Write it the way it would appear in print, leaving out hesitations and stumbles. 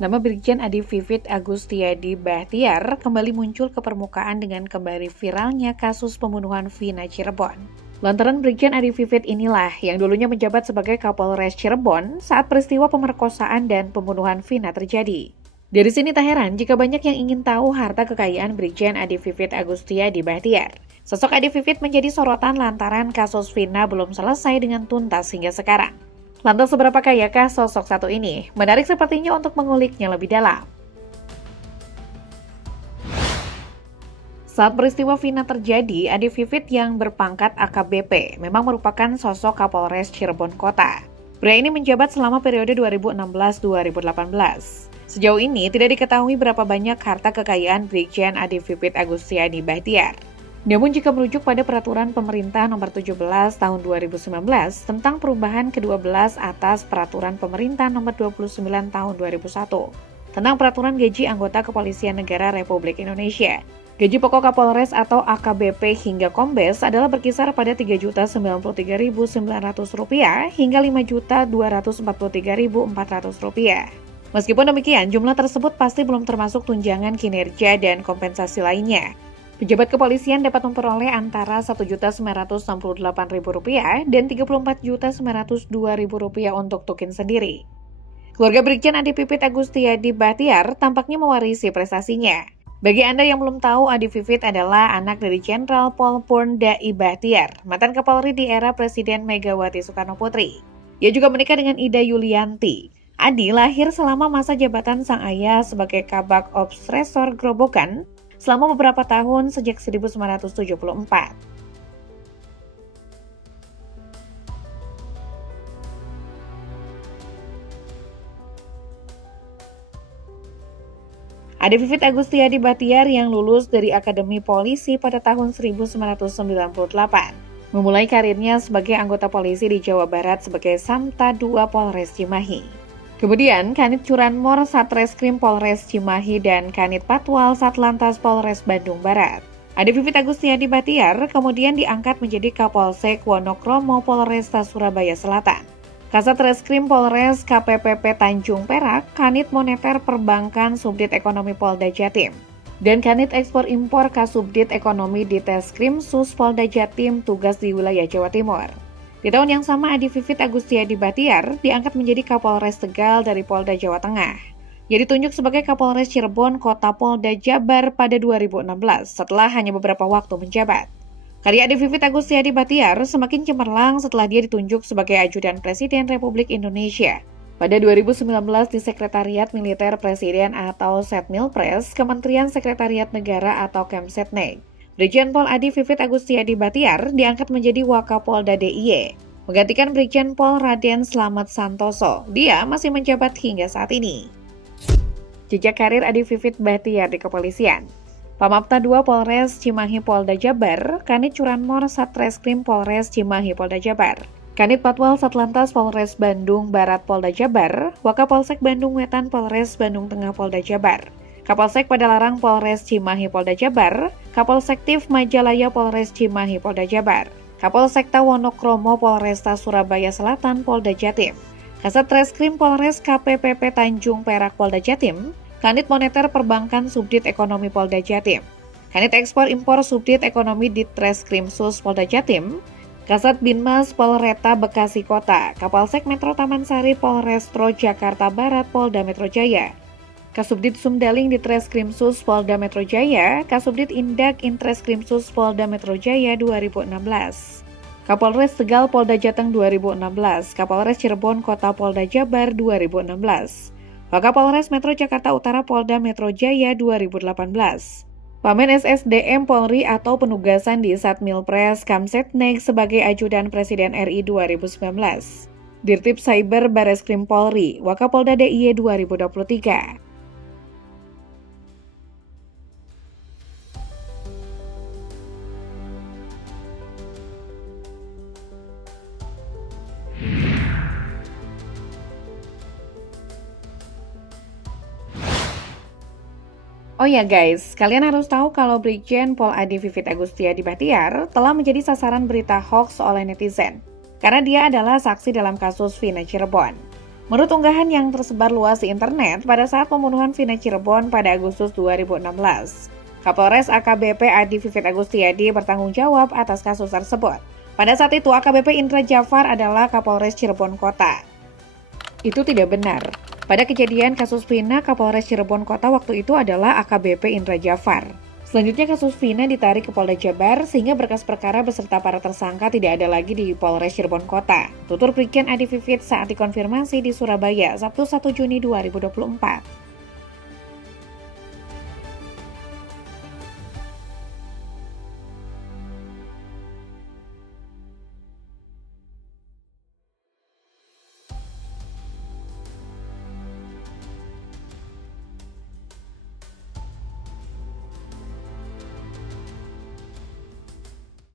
Nama Brigjen Adi Vivit Agustiadi Bahtiar kembali muncul ke permukaan dengan kembali viralnya kasus pembunuhan Vina Cirebon. Lantaran Brigjen Adi Vivit inilah yang dulunya menjabat sebagai Kapolres Cirebon saat peristiwa pemerkosaan dan pembunuhan Vina terjadi. Dari sini tak heran jika banyak yang ingin tahu harta kekayaan Brigjen Adi Vivit Agustiadi Bahtiar. Sosok Adi Vivit menjadi sorotan lantaran kasus Vina belum selesai dengan tuntas hingga sekarang. Lantas seberapa kayakah sosok satu ini? Menarik sepertinya untuk menguliknya lebih dalam. Saat peristiwa Vina terjadi, Adi Vivit yang berpangkat AKBP memang merupakan sosok Kapolres Cirebon Kota. Pria ini menjabat selama periode 2016-2018. Sejauh ini tidak diketahui berapa banyak harta kekayaan Brigjen Adi Vivit Agustiadi Bahtiar. Namun jika merujuk pada Peraturan Pemerintah Nomor 17 Tahun 2019 tentang perubahan ke-12 atas Peraturan Pemerintah Nomor 29 Tahun 2001 tentang Peraturan Gaji Anggota Kepolisian Negara Republik Indonesia, gaji pokok Kapolres atau AKBP hingga Kombes adalah berkisar pada Rp3.093.900 hingga Rp5.243.400. Meskipun demikian, jumlah tersebut pasti belum termasuk tunjangan kinerja dan kompensasi lainnya. Pejabat kepolisian dapat memperoleh antara Rp1.968.000 dan Rp34.902.000 untuk tukin sendiri. Keluarga Brigjen Adi Vivit Agustiadi Bahtiar tampaknya mewarisi prestasinya. Bagi Anda yang belum tahu, Adi Vivit adalah anak dari Jenderal Pol Purn Dai Bahtiar, mantan Kapolri di era Presiden Megawati Soekarno Putri. Ia juga menikah dengan Ida Yulianti. Adi lahir selama masa jabatan sang ayah sebagai Kabak Ops Resor Grobogan selama beberapa tahun sejak 1974. Adi Vivit Agustiadi Bahtiar yang lulus dari Akademi Polisi pada tahun 1998, memulai karirnya sebagai anggota polisi di Jawa Barat sebagai Samta II Polres Cimahi. Kemudian, Kanit Curanmor Satreskrim Polres Cimahi dan Kanit Patwal Satlantas Polres Bandung Barat. Adi Vivit Agustiadi Bahtiar kemudian diangkat menjadi Kapolsek Wonokromo Polresta Surabaya Selatan. Kasat Reskrim Polres KPPP Tanjung Perak, Kanit Moneter Perbankan Subdit Ekonomi Polda Jatim, dan Kanit Ekspor Impor Kasubdit Ekonomi di Treskrim Sus Polda Jatim tugas di wilayah Jawa Timur. Di tahun yang sama, Adi Vivit Agustiadi Bahtiar diangkat menjadi Kapolres Tegal dari Polda Jawa Tengah. Ia ditunjuk sebagai Kapolres Cirebon Kota Polda Jabar pada 2016 setelah hanya beberapa waktu menjabat. Karya Adi Vivit Agustiadi Bahtiar semakin cemerlang setelah dia ditunjuk sebagai Ajudan Presiden Republik Indonesia pada 2019 di Sekretariat Militer Presiden atau Setmilpres, Kementerian Sekretariat Negara atau Kemsetnek. Brigjen Pol Adi Vivit Agustiadi Bahtiar diangkat menjadi Wakapolda DIY, menggantikan Brigjen Pol Raden Slamet Santoso. Dia masih menjabat hingga saat ini. Jejak karir Adi Vivit Bahtiar di kepolisian. Pamapta II Polres Cimahi Polda Jabar, Kanit Curanmor Satreskrim Polres Cimahi Polda Jabar, Kanit Patwal Satlantas Polres Bandung Barat Polda Jabar, Wakapolsek Bandung Wetan Polres Bandung Tengah Polda Jabar, Kapolsek Padalarang Polres Cimahi Polda Jabar, Kapolsektif Majalaya Polres Cimahi Polda Jabar, Kapolsekta Wonokromo Polresta Surabaya Selatan Polda Jatim, Kasat Reskrim Polres KPPP Tanjung Perak Polda Jatim, Kanit Moneter Perbankan Subdit Ekonomi Polda Jatim, Kanit Ekspor Impor Subdit Ekonomi di Treskrim Sus Polda Jatim, Kasat Binmas Polreta Bekasi Kota, Kapolsek Metro Taman Sari Polrestro Jakarta Barat Polda Metro Jaya, Kasubdit Sumdaling di Treskrim Sus Polda Metro Jaya, Kasubdit Indak Intreskrim Sus Polda Metro Jaya 2016. Kapolres Tegal Polda Jateng 2016, Kapolres Cirebon Kota Polda Jabar 2016, Wakapolres Metro Jakarta Utara Polda Metro Jaya 2018. Pamen SSDM Polri atau penugasan di Satmilpres Kamsetnek sebagai Ajudan Presiden RI 2019. Dirtip Cyber Bareskrim Polri, Wakapolda DIY 2023. Oh ya guys, kalian harus tahu kalau Brigjen Pol Adi Vivit Agustiadi Bahtiar telah menjadi sasaran berita hoax oleh netizen. karena dia adalah saksi dalam kasus Vina Cirebon. Menurut unggahan yang tersebar luas di internet pada saat pembunuhan Vina Cirebon pada Agustus 2016, Kapolres AKBP Adi Vivit Agustiadi bertanggung jawab atas kasus tersebut. Pada saat itu AKBP Indra Jafar adalah Kapolres Cirebon Kota. Itu tidak benar. Pada kejadian kasus Vina, Kapolres Cirebon Kota waktu itu adalah AKBP Indra Jafar. Selanjutnya kasus Vina ditarik ke Polda Jabar sehingga berkas perkara beserta para tersangka tidak ada lagi di Polres Cirebon Kota. Tutur Brigjen Adi Vivit saat dikonfirmasi di Surabaya, Sabtu 1 Juni 2024.